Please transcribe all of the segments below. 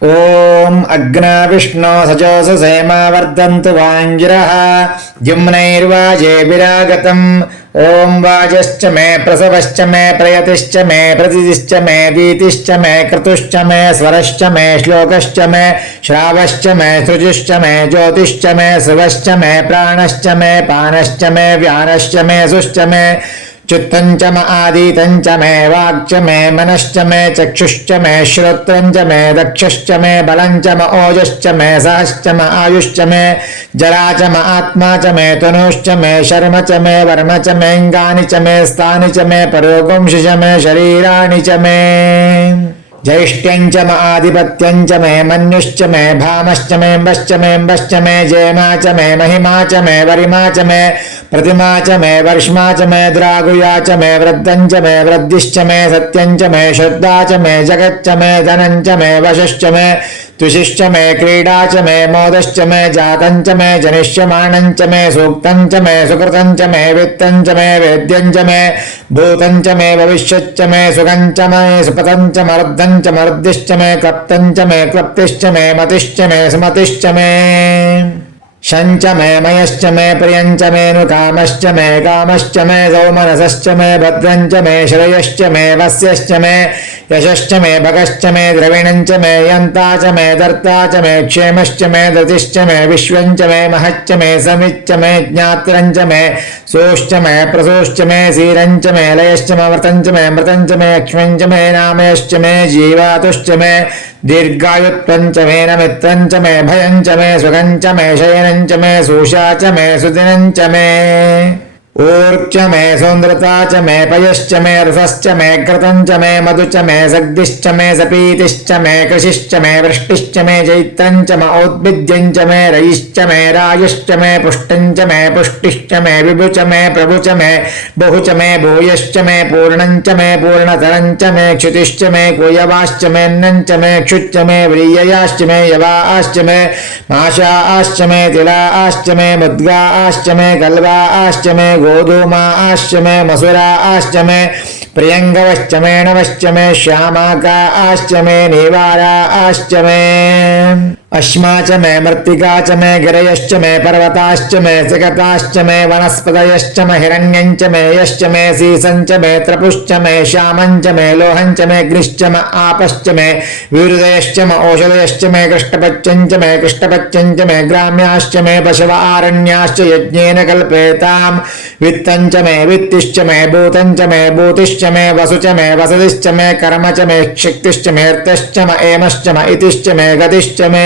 ఓం అగ్నా విష్ణో సజోససేమా వర్ధంతు వాంగిరః జుమ్నైర్వాజేభిరాగతం. ఓం వాజశ్చ మే ప్రసవశ్చ మే ప్రయతిశ్చ మే ప్రతిదిశ్చ మే దీతిశ్చ మే క్రతుశ్చ మే స్వరశ్చ మే శ్లోకశ్చ మే శ్రావశ్చ మే సృజుశ్చ మే జ్యోతిశ్చ మే శివశ్చ మే ప్రాణశ్చ మే పానశ్చ మే వ్యానశ్చ మే సుశ్చ మే चित्तञ्च म आदितञ्च मे वाक्च मे मनश्च मे चक्षुश्च मे श्रोत्रञ्च मे दक्षश्च मे बलञ्च म ओजश्च मे सहश्च म आयुश्च मे जरा च म आत्मा च मे तनुश्च मे शर्म च मे वर्म च मेऽङ्गानि च मे स्थानि च मे परोगुंषि च मे शरीराणि च मे ज्यैष्ठ्यञ्च म आधिपत्यञ्च मे मन्युश्च मे भामश्च मेऽम्बश्च मे जयमा च मे महिमा च मे वरिमा च मे प्रतिमा च मे वर्ष्मा च मे द्रागुया च मे वृद्धञ्च मे वृद्धिश्च मे सत्यञ्च मे श्रद्धा च मे जगच्च मे धनञ्च मे वशश्च मे तुषिश्च मे क्रीडा च मे मोदश्च मे जातञ्च मे जनिष्यमाणञ्च मे सूक्तञ्च मे सुकृतञ्च मे वित्तञ्च मे वेद्यञ्च मे भूतञ्च मे भविष्यच्च मे सुखञ्च मे सुपतञ्च मर्दञ्च मर्दिश्च मे क्लप्तञ्च मे क्लप्तिश्च मे मतिश्च मे सुमतिश्च मे शञ्च मे मयश्च मे प्रियञ्च मे नुकामश्च मे कामश्च मे सौमनसश्च मे भद्रञ्च मे श्रेयश्च मे वस्यश्च मे यशश्च मे भगश्च मे द्रविणञ्च मे यन्ता च मे दर्ता च मे क्षेमश्च मे धृतिश्च मे विश्वञ्च मे महच्च मे समिच्च मे ज्ञात्रञ्च मे सोश्च मे प्रसोश्च मे सीरञ्च मे लयश्च मे व्रतञ्च मे मृतञ्च मे अक्ष्मञ्च मे नामयश्च मे जीवातुश्च मे दीर्घायुत्वञ्च मे नमित्रञ्च मे भयञ्च मे सुखञ्च मे शयनञ्च मे सूषा च मे सुदिनञ्च मे ऊर्च मे सौन्द्रता च मे पयश्च मे रसश्च मे कृतञ्च मे मधु च मे सग्दिश्च मे सपीतिश्च मे कृशिश्च मे वृष्टिश्च मे चैत्रञ्च मे औद्भिद्यञ्च मे रयिश्च मे रायुश्च मे पुष्टञ्च मे पुष्टिश्च मे विभु च मे प्रभु च मे बहु च मे भूयश्च मे पूर्णञ्च मे पूर्णतरञ्च मे क्षुतिश्च मे कुयवाश्च मेऽन्नञ्च मे क्षुच्च मे व्रीययाश्च मे यवाश्च मे माशाश्च मे तिलाश्च मे मुद्गाश्च मे कल्वाश्च मे गोधूमाश्च मे मसुराश्च मे प्रियङ्गवश्च मे नवश्च मे श्यामाकाश्च मे नीवाराश्च मे अश्मा च मे मृत्तिका च मे गिरयश्च मे पर्वताश्च मे जगताश्च मे वनस्पतयश्च मे हिरण्यञ्च मे यश्च मे सीसञ्च मे त्रपुश्च मे श्यामञ्च मे लोहञ्च मे ग्निश्च मे आपश्च मे वीरुदयश्च मे औषधयश्च मे कृष्णपच्यञ्च मे कृष्णपच्यञ्च मे ग्राम्याश्च मे पशव आरण्याश्च यज्ञेन कल्पेताम् वित्तञ्च मे वित्तिश्च मे भूतञ्च मे भूतिश्च मे वसु च मे वसतिश्च मे कर्म च मे शक्तिश्च मे अर्तश्च मे एमश्च मे इतिश्च मे गतिश्च मे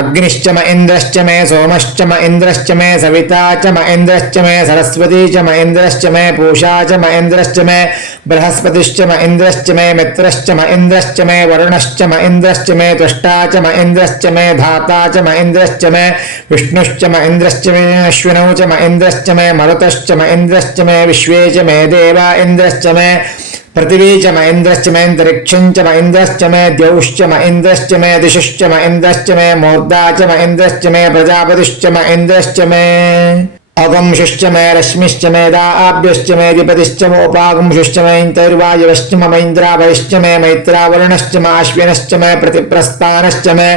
अग्निश्च म इन्द्रश्च मे सोमश्च म इन्द्रश्च मे सविता च म इन्द्रश्च मे सरस्वती च म इन्द्रश्च मे पूषा च म इन्द्रश्च मे बृहस्पतिश्च म इन्द्रश्च मे मित्रश्च म इन्द्रश्च मे वरुणश्च म इन्द्रश्च मे त्वष्टा च म इन्द्रश्च मे धाता च म इन्द्रश्च मे विष्णुश्च म इन्द्रश्च मे अश्विनौ च म इन्द्रश्च मे मरुतश्च म इन्द्रश्च मे विश्वे च मे देवा इन्द्रश्च मे पृथिवी च म इन्द्रश्च मे अन्तरिक्षञ्च म इन्द्रश्च मे द्यौश्च म इन्द्रश्च मे दिशुश्च म इन्द्रश्च मे मूर्धा च म इन्द्रश्च मे प्रजापतिश्च म इन्द्रश्च मे अगुंशुश्च मे रश्मिश्च मे दाभ्यश्च मे अधिपतिश्च मोपागुंशुश्च मे इन्द्रवायुवश्च म इन्द्राभयश्च मे मैत्रावरुणश्च म अश्विनश्च मे प्रतिप्रस्थानश्च मे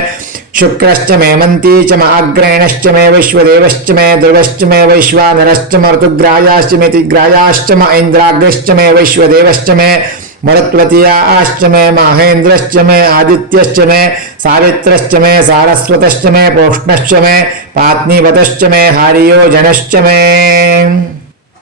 शुक्रश्च मे मन्ती च म अग्रेणश्च मे विश्वदेवश्च मे ध्रुवश्च मे वैश्वानरश्च म ऋतुग्रायाश्च मे तिग्रायाश्च म इन्द्राग्निश्च मे वैश्वदेवश्च मे मरुत्वतीयाश्च मे महेन्द्रश्च मे आदित्यश्च मे सावित्रश्च मे सारस्वतश्च मे पोष्णश्च मे पात्नीवतश्च मे हारियोजनश्च मे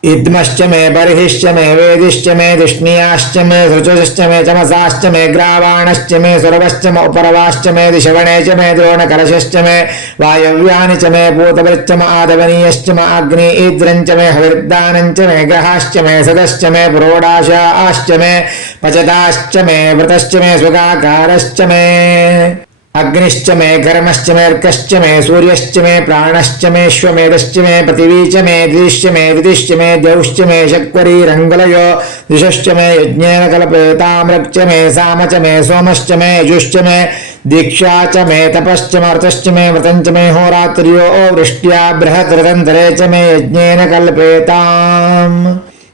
इद्मश्च मे बर्हिश्च मे वेदिश्च मे दिष्णियाश्च मे सृचुश्च मे चमसाश्च मे ग्रावाणश्च मे सुरवश्च मे उपरवाश्च मे दिशवणे च मे द्रोणकलशश्च मे वायव्यानि च मे भूतवृच्च मे आदवनीयश्च मे अग्नि ईद्रञ्च मे हविर्दानञ्च मे ग्रहाश्च मे सदश्च मे पुरोडाशाश्च मे पचताश्च मे व्रतश्च मे सुगाकारश्च मे अग्निश्च मे घर्मश्च मे अर्कश्च मे सूर्यश्च मे प्राणश्च मे श्वमेधश्च मे पृथिवी च मे दिश्च मे दिदिश्च मे द्यौश्च मे शक्वरी रङ्गलयो दिशश्च मे यज्ञेन कल्पेतामृक्च मे साम च मे सोमश्च मे यजुश्च मे दीक्षा च मे तपश्च मे अर्थश्च मे व्रतञ्च मे होरात्र्यो वृष्ट्या बृहद्रतन्त्रे च मे यज्ञेन कल्पेताम्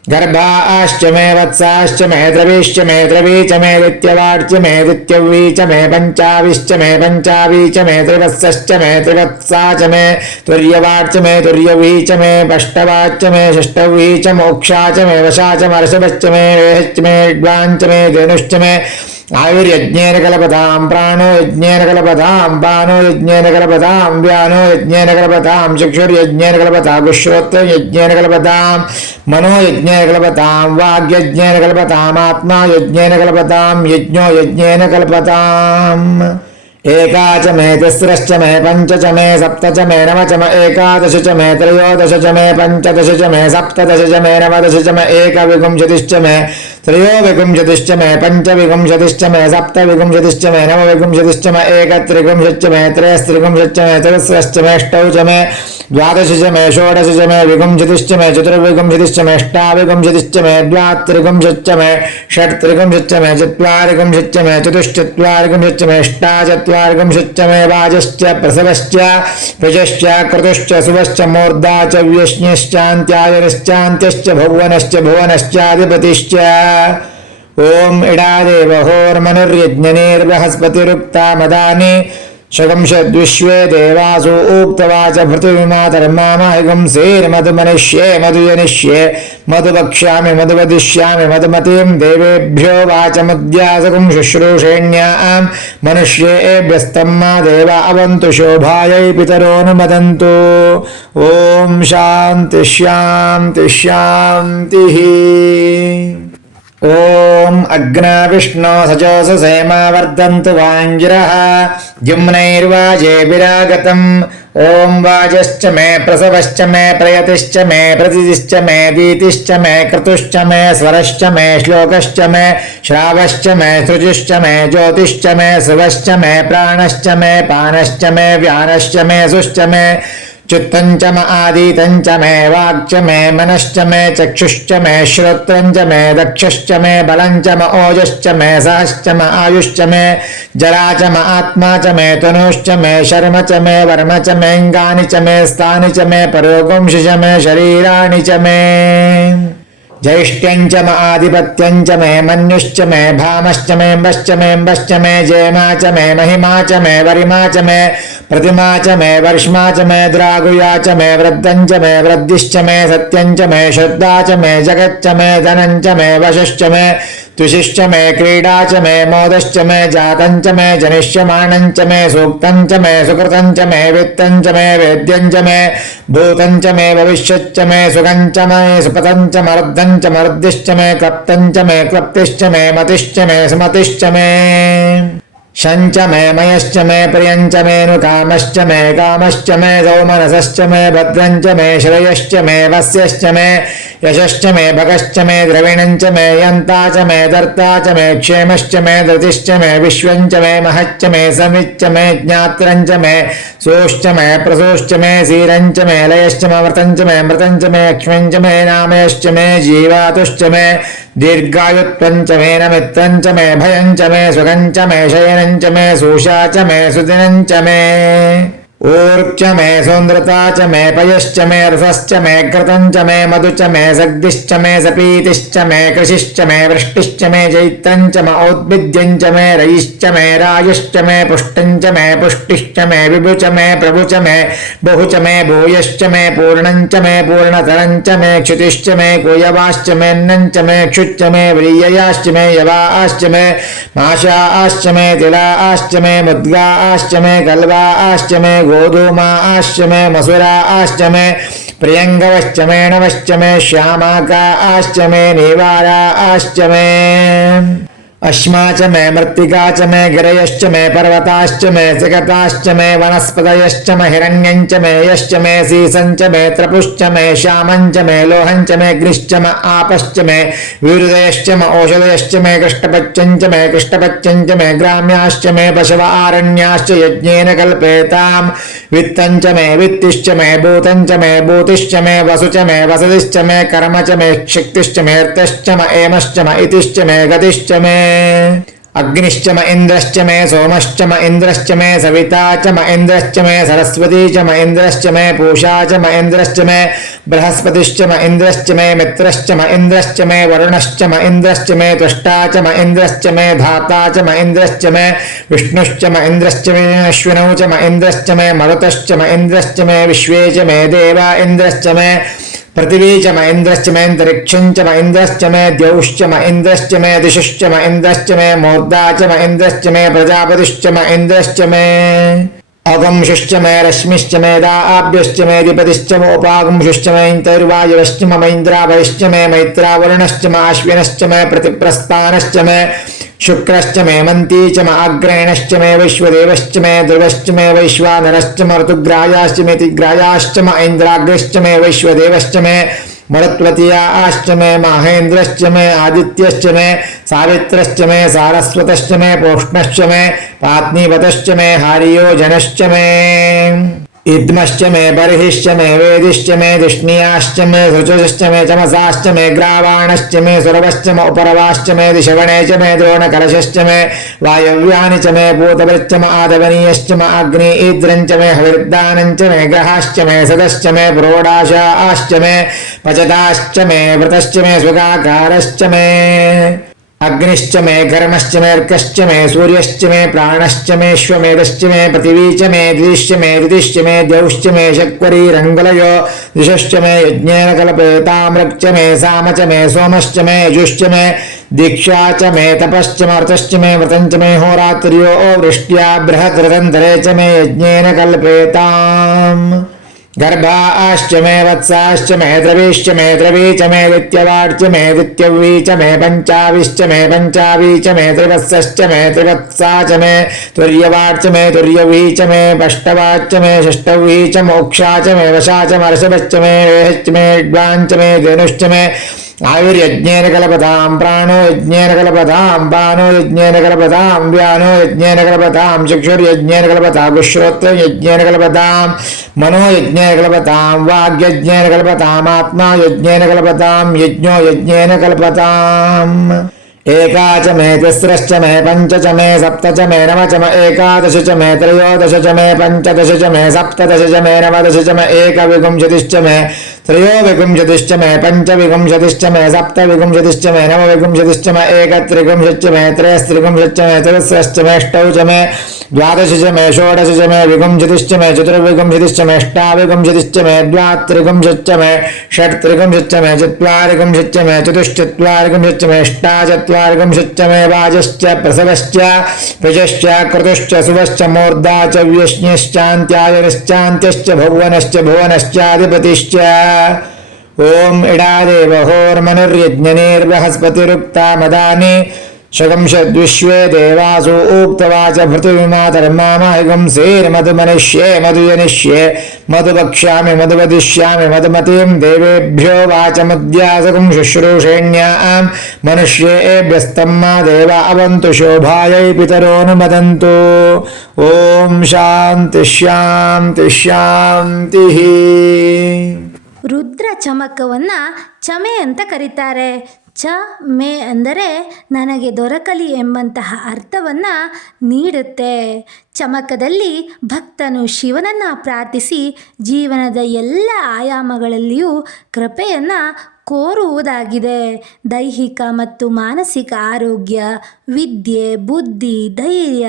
गर्भाश्च मे वत्साश्च मे द्रवीश्च मे द्रवी च मे दित्यवार्च मे दित्यवी च मे पञ्चाविश्च मे पञ्चावी च मे त्रिवत्सश्च मे त्रिवत्सा च मे तुर्यवार्च मे तुर्यवी च मे पष्टवाच्च मे षष्टवी च मोक्षा च मे वशा च मर्षभश्च मे वेहश्च मे विद्वाञ्च मे धेनुश्च मे आयुर्यज्ञेन कल्पतां प्राणो यज्ञेन कल्पतां पानो यज्ञेन कल्पतां व्यानो यज्ञेन कल्पतां चक्षुर्यज्ञेन कल्पतां श्रोत्रं यज्ञेन कल्पतां मनो यज्ञेन कल्पतां वाग्यज्ञेन कल्पतां आत्मा यज्ञेन कल्पतां यज्ञो यज्ञेन कल्पताम् एका च मे तिस्रश्च मे पञ्च च मे सप्त च मे नव च मे एकादश च मे त्रयोदश च मे पञ्चदश च मे सप्तदश च मे नवदश च मे एकविंशतिश्च मे त्रयोविंशतिश्च मे पञ्चविंशतिश्च मे सप्तविंशतिश्च मे नवविंशतिश्च मे एकत्रिंशच्च मे त्रयस्त्रिंशच्च मे चतुस्रश्च मे अष्टौ च मे द्वादश च मे षोडश च मे विंशतिश्च मे चतुर्विंशतिश्च मे अष्टाविंशतिश्च मे द्वात्रिंशच्च मे षट्त्रिंशच्च मे चत्वारिंशच्च मे चतुश्चत्वारिंशच्च मे अष्टाचत्वारिंशच्च मे वाजश्च प्रसवश्च प्रजश्च क्रतुश्च सुवश्च मूर्धा च व्यश्निश्चान्त्यायनिश्चान्त्यश्च भुवनश्च भुवनश्चाधिपतिश्च ओम इडादेव होर्मनुर्यज्ञनिर्बृहस्पतिरुक्ता मदानि शगंशद्विश्वे देवासु उक्तवाच पृथिवीमातर्मामाहिगं सेर्मधुमनिष्ये मधुजनिष्ये मधुवक्ष्यामि मधुवदिष्यामि मधुमतीं देवेभ्यो वाचमुद्यासकं शुश्रूषेण्यां मनुष्येभ्यस्तम्मा देवा अवन्तु शोभायै पितरोऽनुमदन्तु ॐ शान्ति शान्ति शान्तिः ओम अग्ना विष्णो सजोस सेमा वर्धन्तु वाञ्जिरः जुम्नैर्वाजेभिरागतम् ओम वाजश्च मे प्रसवश्च मे प्रयतिश्च मे प्रतिदिश्च मे दीतिश्च मे क्रतुश्च मे स्वरश्च मे श्लोकश्च मे श्रावश्च मे सृजुश्च मे ज्योतिश्च मे सुवश्च मे प्राणश्च मे पानश्च मे व्यानश्च मे सुश्च मे चित्तञ्च म आदितञ्च मे वाक्च मे मनश्च मे चक्षुश्च मे श्रोत्रञ्च मे दक्षश्च मे बलञ्च म ओजश्च मे सहश्च म आयुश्च मे जरा च म आत्मा च मे तनुश्च मे शर्म च मे वर्म च मेऽङ्गानि च मे स्थानि च मे परोगुंषि च मे शरीराणि च मे ज्यैष्ठ्यञ्च म आधिपत्यञ्च मे मन्युश्च मे भामश्च मे अम्बश्च मे जयमा च मे महिमा च मे वरिमा च मे प्रतिमा च मे वर्ष्मा च मे द्रागुया च मे वृद्धञ्च मे वृद्धिश्च मे सत्यञ्च मे श्रद्धा च मे जगच्च मे धनञ्च मे वशश्च मे तुषिश्च मे क्रीडा च मे मोदश्च मे जातञ्च मे जनिष्यमाणञ्च मे सूक्तञ्च मे सुकृतञ्च मे वित्तञ्च मे वेद्यञ्च मे भूतञ्च मे भविष्यच्च मे सुगञ्च मे सुपतञ्च मर्दञ्च मर्दिश्च मे क्लप्तञ्च मे क्लप्तिश्च मे मतिश्च मे सुमतिश्च मे शञ्च मे मयश्च मे प्रियञ्च मे नुकामश्च मे कामश्च मे सौमनसश्च मे भद्रञ्च मे श्रेयश्च मे वस्यश्च मे यशश्च मे भगश्च मे द्रविणञ्च मे यन्ता च मे दर्ता च मे क्षेमश्च मे धृतिश्च मे विश्वञ्च मे महच्च मे समिच्च मे ज्ञात्रञ्च मे सोश्च मे प्रसोश्च मे सीरञ्च मे लयश्च मे व्रतञ्च मे मृतञ्च मे अक्ष्मञ्च मे नामयश्च मे जीवातुश्च मे दीर्घायुत्वञ्च मे नमित्रञ्च मे भयञ्च मे सुगञ्च मे शयनञ्च मे सूषा च मे सुदिनञ्च मे ऊर्च मे सौन्द्रता च मे पयश्च मे रसश्च मे कृतञ्च मे मधु च मे सग्दिश्च मे सपीतिश्च मे कृषिश्च मे वृष्टिश्च मे जैत्रञ्च मे औद्भिद्यञ्च मे रयिश्च मे रायश्च मे पुष्टञ्च मे पुष्टिश्च मे विभु च मे प्रभु च मे बहु च मे भूयश्च मे पूर्णञ्च मे पूर्णतरञ्च मे क्षुतिश्च मे कुयवाश्च मे अन्नञ्च मे क्षुच्च मे व्रीययाश्च मे यवाश्च मे माशाश्च मे तिलाश्च मे मुद्गाश्च मे कल्वाश्च मे गोधूमाश्च मे मसुराश्च मे प्रियङ्गवश्च मे नवश्च मे श्यामाकाश्च मे नीवाराश्च मे अश्मा च मे मृत्तिका च मे गिरयश्च मे पर्वताश्च मे जगताश्च मे वनस्पतयश्च मे हिरण्यञ्च मे यश्च मे सीसञ्च मे त्रपुश्च मे श्यामञ्च मे लोहञ्च मे ग्निश्च मे आपश्च मे वीरुदयश्च मे औषधयश्च मे कृष्णपच्यञ्च मे कृष्णपच्यञ्च मे ग्राम्याश्च मे पशव आरण्याश्च यज्ञेन कल्पेताम् वित्तञ्च मे वित्तिश्च मे भूतञ्च मे भूतिश्च मे वसु च मे वसतिश्च मे कर्म च मे शक्तिश्च मे अर्थश्च मे एमश्च मे इतिश्च मे गतिश्च मे अग्निश्च म इन्द्रश्च मे सोमश्च म इन्द्रश्च मे सविता च म इन्द्रश्च मे सरस्वती च म इन्द्रश्च मे पूषा च म इन्द्रश्च मे बृहस्पतिश्च म इन्द्रश्च मे मित्रश्च म इन्द्रश्च मे वरुणश्च म इन्द्रश्च मे त्वष्टा च म इन्द्रश्च मे धाता च म इन्द्रश्च मे विष्णुश्च म इन्द्रश्च मे अश्विनौ च म इन्द्रश्च मे मरुतश्च म इन्द्रश्च मे विश्वे च मे देवा इन्द्रश्च मे पृथिवी च म इन्द्रश्च मे अन्तरिक्षं च म इन्द्रश्च मे द्यौश्च म इन्द्रश्च मे दिशश्च म इन्द्रश्च मे मूर्धा च म इन्द्रश्च मे प्रजापतिश्च म इन्द्रश्च मे अगंशुश्च मे रश्मिश्च मे दाभ्यश्च मे अधिपतिश्च मोपागंशुश्च मे इंतर्वायुश्च मम इंद्रावयश्च मे मैत्रावरुणश्च म आश्विनश्च मे प्रतिप्रस्थानश्च मे शुक्रश्च मे मन्ती च म अग्रयणश्च मे वैश्वदेवश्च मे ध्रुवश्च मे वैश्वानरश्च म ऋतुग्रायाश्च मे तिग्रायाश्च म ऐन्द्राग्निश्च मे वैश्वदेवश्च मे मरुत्वतीयाश्च मे माहेन्द्रश्च मे आदित्यश्च मे सावित्रश्च मे सारस्वतश्च मे पोष्णश्च मे पात्नीवतश्च मे हारियोजनश्च मे इद्मश्च मे बर्हिश्च मे वेदिश्च मे धिष्णियाश्च मे सृचुश्च मे चमसाश्च मे ग्रावाणश्च मे सुरवश्च मे उपरवाश्च मे दिशवणे च मे द्रोणकलशश्च मे वायव्यानि च मे भूतवृच्च म आदवनीयश्च म अग्नि ईद्रञ्च मे हविर्दानञ्च मे ग्रहाश्च मे सदश्च मे प्रोडाशाश्च मे पचताश्च मे व्रतश्च मे सुगाकारश्च मे अग्निश्च मे कर्मश्च मे अर्कश्च मे सूर्यश्च मे प्राणश्च मे श्वमेधश्च मे पृथिवी च मे दिदिश्च मे दिदिश्च मे द्यौश्च मे शक्वरी रङ्गलयो दिशश्च मे यज्ञेन कल्पयताम्रक्च मे साम च मे सोमश्च मे यजुश्च मे दीक्षा च मे तपश्च मर्तश्च मे व्रतञ्च मे होरात्र्यो वृष्ट्या बृहद्रतन्त्रे च मे यज्ञेन कल्पयताम् गर्भाश्च मे वत्साश्च मे द्रवीश्च मे द्रवी च मे दित्यवार्च मे दित्यवी च मे पञ्चाविश्च मे पञ्चावी च मे त्रिवत्सश्च मे त्रिवत्सा च मे तुर्यवार्च मे तुर्यवी च मे पष्टवाच्च मे षष्टवी च मोक्षा च मे वशा च मर्षभश्च मे वेहश्च मे ड्वाञ्च मे धेनुश्च मे आयुर्यज्ञेन कल्पतां प्राणो यज्ञेन कल्पतां पानो यज्ञेन कल्पतां व्यानो यज्ञेन कल्पतां चक्षुर्यज्ञेन कल्पतां श्रोत्रं यज्ञेन कल्पतां मनो यज्ञेन कल्पतां वाग्यज्ञेन कल्पताम् आत्मा यज्ञेन कल्पतां यज्ञो यज्ञेन कल्पताम् एका च मे तिस्रश्च मे पञ्च च मे सप्त च मे नव च मे एकादश च मे त्रयोदश च मे पञ्चदश च मे सप्तदश च मे नवदश च मे एकविंशतिश्च मे त्रयोविंशतिश्च मे पञ्चविंशतिश्च मे सप्तविंशतिश्च मे नवविंशतिश्च मे एकत्रिंशच्च मे त्रयस्त्रिंशच्च मे चतुस्रश्च मे अष्टौ च मे द्वादश च मे षोडश च मे विंशतिश्च मे चतुर्विंशतिश्च मे अष्टाविंशतिश्च मे द्वात्रिंशच्च मे षट्त्रिंशच्च मे चत्वारिंशच्च मे चतुश्चत्वारिंशच्च मे अष्टाचत्वारिंशच्च मे वाजश्च प्रसवश्च प्रजश्च क्रतुश्च सुवश्च मूर्धा च व्यश्निश्चान्त्यायनिश्चान्त्यश्च भुवनश्च भुवनश्चाधिपतिश्च ओम इडादेव होर्मनुर्यज्ञनिर्बृहस्पतिरुक्ता मदानि शगंशद्विश्वे देवासु उक्तवाच पृथिवीमातर्मामाहिगं सेर्मधुमनिष्ये मधुजनिष्ये मधुवक्ष्यामि मधुवदिष्यामि मधुमतीं देवेभ्यो वाचमुद्यासकं शुश्रूषेण्यां मनुष्येभ्यस्तम्मा देवा अवन्तु शोभायै पितरोऽनुमदन्तु ॐ शान्ति शान्ति शान्तिः ರುದ್ರ ಚಮಕವನ್ನು ಚಮೆ ಅಂತ ಕರೀತಾರೆ. ಚ ಮೆ ಅಂದರೆ ನನಗೆ ದೊರಕಲಿ ಎಂಬಂತಹ ಅರ್ಥವನ್ನು ನೀಡುತ್ತೆ. ಚಮಕದಲ್ಲಿ ಭಕ್ತನು ಶಿವನನ್ನು ಪ್ರಾರ್ಥಿಸಿ ಜೀವನದ ಎಲ್ಲ ಆಯಾಮಗಳಲ್ಲಿಯೂ ಕೃಪೆಯನ್ನು ಕೋರುವುದಾಗಿದೆ. ದೈಹಿಕ ಮತ್ತು ಮಾನಸಿಕ ಆರೋಗ್ಯ, ವಿದ್ಯೆ, ಬುದ್ಧಿ, ಧೈರ್ಯ,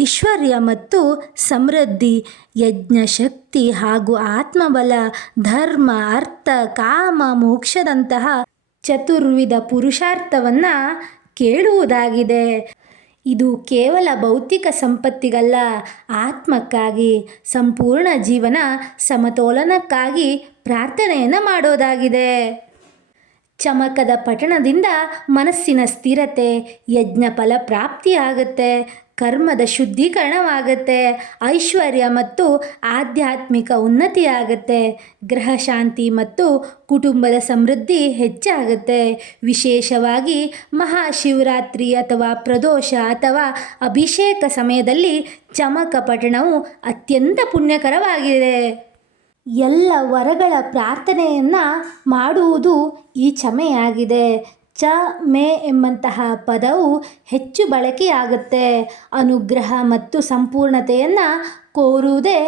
ಐಶ್ವರ್ಯ ಮತ್ತು ಸಮೃದ್ಧಿ, ಯಜ್ಞಶಕ್ತಿ ಹಾಗೂ ಆತ್ಮಬಲ, ಧರ್ಮ, ಅರ್ಥ, ಕಾಮ, ಮೋಕ್ಷದಂತಹ ಚತುರ್ವಿಧ ಪುರುಷಾರ್ಥವನ್ನು ಕೇಳುವುದಾಗಿದೆ. ಇದು ಕೇವಲ ಭೌತಿಕ ಸಂಪತ್ತಿಗಲ್ಲ, ಆತ್ಮಕ್ಕಾಗಿ, ಸಂಪೂರ್ಣ ಜೀವನ ಸಮತೋಲನಕ್ಕಾಗಿ ಪ್ರಾರ್ಥನೆಯನ್ನು ಮಾಡೋದಾಗಿದೆ. ಚಮಕದ ಪಠಣದಿಂದ ಮನಸ್ಸಿನ ಸ್ಥಿರತೆ, ಯಜ್ಞ ಫಲ ಪ್ರಾಪ್ತಿಯಾಗುತ್ತೆ, ಕರ್ಮದ ಶುದ್ಧೀಕರಣವಾಗುತ್ತೆ, ಐಶ್ವರ್ಯ ಮತ್ತು ಆಧ್ಯಾತ್ಮಿಕ ಉನ್ನತಿಯಾಗುತ್ತೆ, ಗ್ರಹ ಶಾಂತಿ ಮತ್ತು ಕುಟುಂಬದ ಸಮೃದ್ಧಿ ಹೆಚ್ಚಾಗುತ್ತೆ. ವಿಶೇಷವಾಗಿ ಮಹಾಶಿವರಾತ್ರಿ ಅಥವಾ ಪ್ರದೋಷ ಅಥವಾ ಅಭಿಷೇಕ ಸಮಯದಲ್ಲಿ ಚಮಕ ಪಠಣವು ಅತ್ಯಂತ ಪುಣ್ಯಕರವಾಗಿದೆ. ಎಲ್ಲ ವರಗಳ ಪ್ರಾರ್ಥನೆಯನ್ನು ಮಾಡುವುದು ಈ ಚಮೆಯಾಗಿದೆ. ಚ ಮೇ ಎಂಬಂತಹ ಪದವು ಹೆಚ್ಚು ಬಳಕೆಯಾಗುತ್ತೆ. ಅನುಗ್ರಹ ಮತ್ತು ಸಂಪೂರ್ಣತೆಯನ್ನು ಕೋರುವುದೇ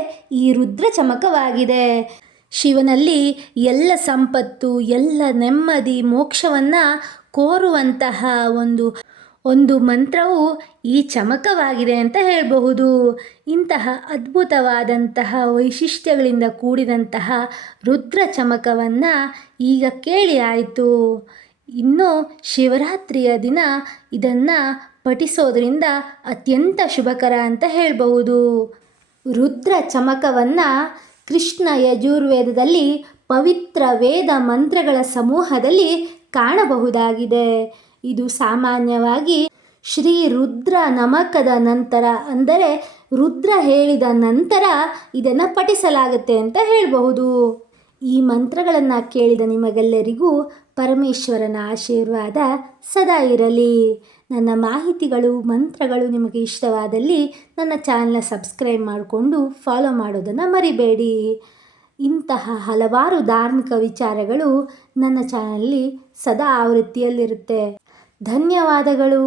ಈ ರುದ್ರ ಚಮಕವಾಗಿದೆ. ಶಿವನಲ್ಲಿ ಎಲ್ಲ ಸಂಪತ್ತು, ಎಲ್ಲ ನೆಮ್ಮದಿ, ಮೋಕ್ಷವನ್ನು ಕೋರುವಂತಹ ಒಂದು ಮಂತ್ರವು ಈ ಚಮಕವಾಗಿದೆ ಅಂತ ಹೇಳಬಹುದು. ಇಂತಹ ಅದ್ಭುತವಾದಂತಹ ವೈಶಿಷ್ಟ್ಯಗಳಿಂದ ಕೂಡಿದಂತಹ ರುದ್ರ ಚಮಕವನ್ನು ಈಗ ಕೇಳಿ ಆಯಿತು. ಇನ್ನು ಶಿವರಾತ್ರಿಯ ದಿನ ಇದನ್ನು ಪಠಿಸೋದ್ರಿಂದ ಅತ್ಯಂತ ಶುಭಕರ ಅಂತ ಹೇಳಬಹುದು. ರುದ್ರ ಚಮಕವನ್ನು ಕೃಷ್ಣ ಯಜುರ್ವೇದದಲ್ಲಿ ಪವಿತ್ರ ವೇದ ಮಂತ್ರಗಳ ಸಮೂಹದಲ್ಲಿ ಕಾಣಬಹುದಾಗಿದೆ. ಇದು ಸಾಮಾನ್ಯವಾಗಿ ಶ್ರೀ ರುದ್ರ ನಮಕದ ನಂತರ, ಅಂದರೆ ರುದ್ರ ಹೇಳಿದ ನಂತರ ಇದನ್ನು ಪಠಿಸಲಾಗುತ್ತೆ ಅಂತ ಹೇಳಬಹುದು. ಈ ಮಂತ್ರಗಳನ್ನು ಕೇಳಿದ ನಿಮಗೆಲ್ಲರಿಗೂ ಪರಮೇಶ್ವರನ ಆಶೀರ್ವಾದ ಸದಾ ಇರಲಿ. ನನ್ನ ಮಾಹಿತಿಗಳು, ಮಂತ್ರಗಳು ನಿಮಗೆ ಇಷ್ಟವಾದಲ್ಲಿ ನನ್ನ ಚಾನಲ್ನ ಸಬ್ಸ್ಕ್ರೈಬ್ ಮಾಡಿಕೊಂಡು ಫಾಲೋ ಮಾಡೋದನ್ನು ಮರಿಬೇಡಿ. ಇಂತಹ ಹಲವಾರು ಧಾರ್ಮಿಕ ವಿಚಾರಗಳು ನನ್ನ ಚಾನಲಲ್ಲಿ ಸದಾ ಆವೃತ್ತಿಯಲ್ಲಿರುತ್ತೆ. ಧನ್ಯವಾದಗಳು.